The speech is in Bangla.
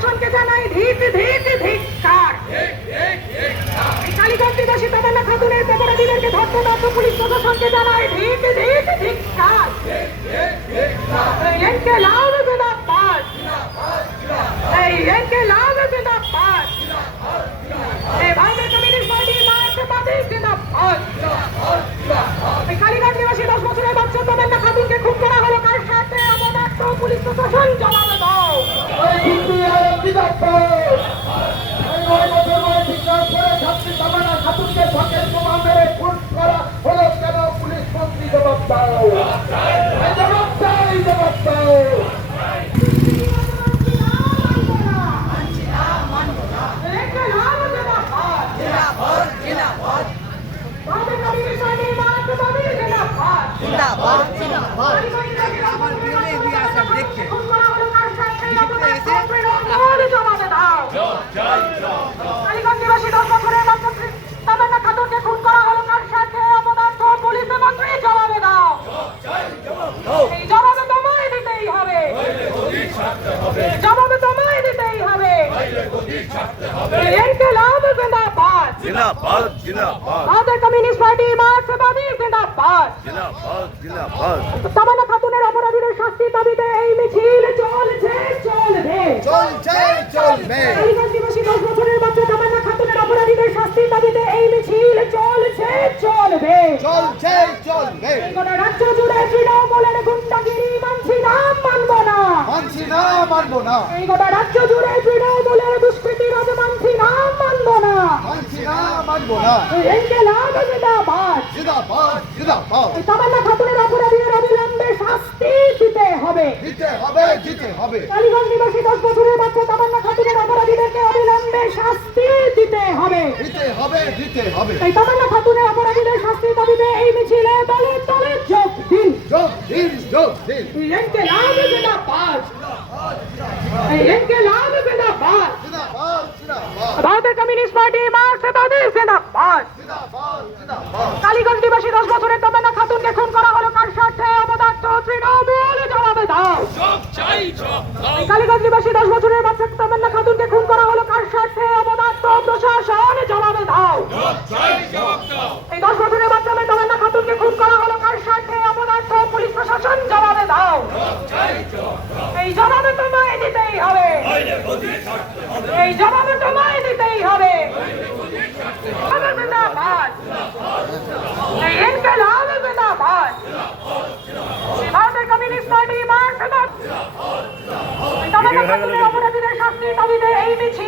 প্রশাসনকে জানাই ধিক ধিক ধিক্কার। এই কালীগঞ্জ নিবাসী তামান্না খাতুনের অপরাধীদেরকে ধরতে বাধ্য পুলিশ প্রশাসনকে জানাই ধিক ধিক ধিক্কার। ইনকিলাব জিন্দাবাদ, এই ইনকিলাব জিন্দাবাদ, এই ভারতের কমিউনিস্ট পার্টি মার্ক্সবাদী জিন্দাবাদ। এই কালীগঞ্জ নিবাসী 10 বছরের বাচ্চা তামান্না খাতুনকে খুন করা হলো কার সাথে? অপদার্থ পুলিশ প্রশাসন জবাব দাও। তামান্না খাতুনকে ফাঁকের বোমা মেরে খুন করা হলো কেন? পুলিশ মন্ত্রী জবাব দাও, জবাব দাও, জবাব দাও। जिंदाबाद जिंदाबाद भारतीय कम्युनिस्ट पार्टी मार्क्सवादी जिंदाबाद जिंदाबाद जिंदाबाद তামান্না খাতুনের অপরাধীদের শাস্তির দাবিতে এই মিছিল চলছে চলবে। কালীগঞ্জ নিবাসী 10 বছরের বাচ্চা তামান্না খাতুনের অপরাধীদের শাস্তির দাবিতে এই মিছিল চলছে চলবে। গোটা রাজ্য জুড়ে তৃণমূলের গুন্ডাগিরি মানছি না, মানবো না। এই গোটা রাজ্য জুড়ে তৃণমূলের দুষ্কৃতি রাজ মানছি না, মানবো না। ইনকিলাব জিন্দাবাদ। এই তামান্না খাতুনের অপরাধীদের অবিলম্বে শাস্তি দিতে হবে। কালীগঞ্জ নিবাসী 10 বছরের বাচ্চা তামান্না খাতুনের অপরাধীদেরকে অবিলম্বে শাস্তি দিতে হবে। এই তামান্না খাতুনের অপরাধীদের শাস্তির দাবিতে এই মিছিলে দলে দলে যোগ দিন। ইনকিলাব জিন্দাবাদ, ইনকিলাব জিন্দাবাদ, ভারতের কমিউনিস্ট পার্টি মার্ক্সবাদী জিন্দাবাদ। কালীগঞ্জ নিবাসী 10 বছরের তামান্না খাতুনকে খুন করা হলো কার স্বার্থে? অপদার্থ তৃণমূল জবাব দাও। কালীগঞ্জ নিবাসী 10 বছরের বাচ্চা তামান্না খাতুনকে খুন করা হলো কার স্বার্থে? অপদার্থ প্রশাসন জবাব দাও। এই 10 বছরের বাচ্চা তামান্না খাতুনকে খুন করা হলো কার স্বার্থে? অপদার্থ পুলিশ প্রশাসন জবাব দাও। এই জবাবে তোমায় দিতেই হবে, এই জবাবে তোমায় দিতেই হবে। জিন্দাবাদ, এই ইনকিলাব জিন্দাবাদ, ভারতের কমিউনিস্ট পার্টি মার্ক্সবাদী। তামান্না খাতুনের অপরাধীদের শাস্তির দাবিতে এই মিছিল